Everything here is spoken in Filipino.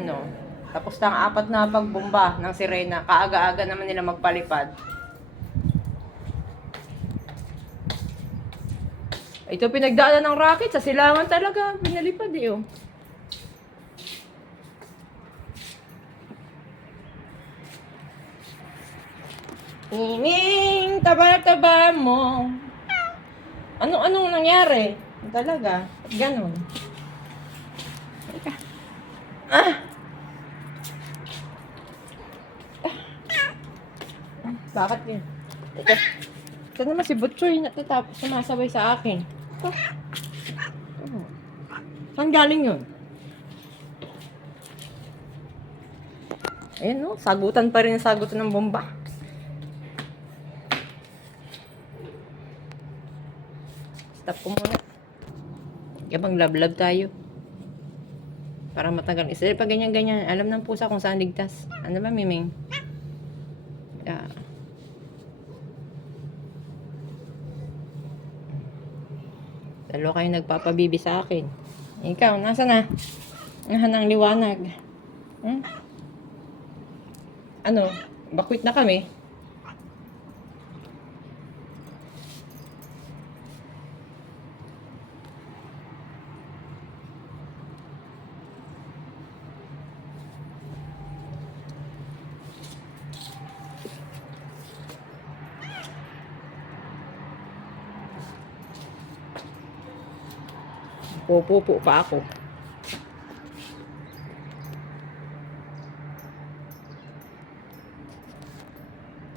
ano, tapos na ang apat na pagbomba ng sirena. Kaaga-aga naman nila magpalipad. Ito pinagdaanan ng rocket sa silangan talaga. Pinalipad eh oh. Ining, taba-taba mo. Anong nangyari? Talaga, ganun. Bakit yun? Ito naman si Butchoy natatapos sumasabay sa akin. Ito. Saan galing yun? Ayun no, sagutan pa rin ang sagutan ng bomba. Stop ko muna. Yabang love tayo. Para matagal. Isa pa ganyan-ganyan. Alam ng pusa kung saan ligtas. Ano ba, Miming? Yeah. Dalo kayo nagpapabibi sa akin. Ikaw, nasa na? Nahanang liwanag. Hmm? Ano? Bakwit na kami. Pupupo pa ako.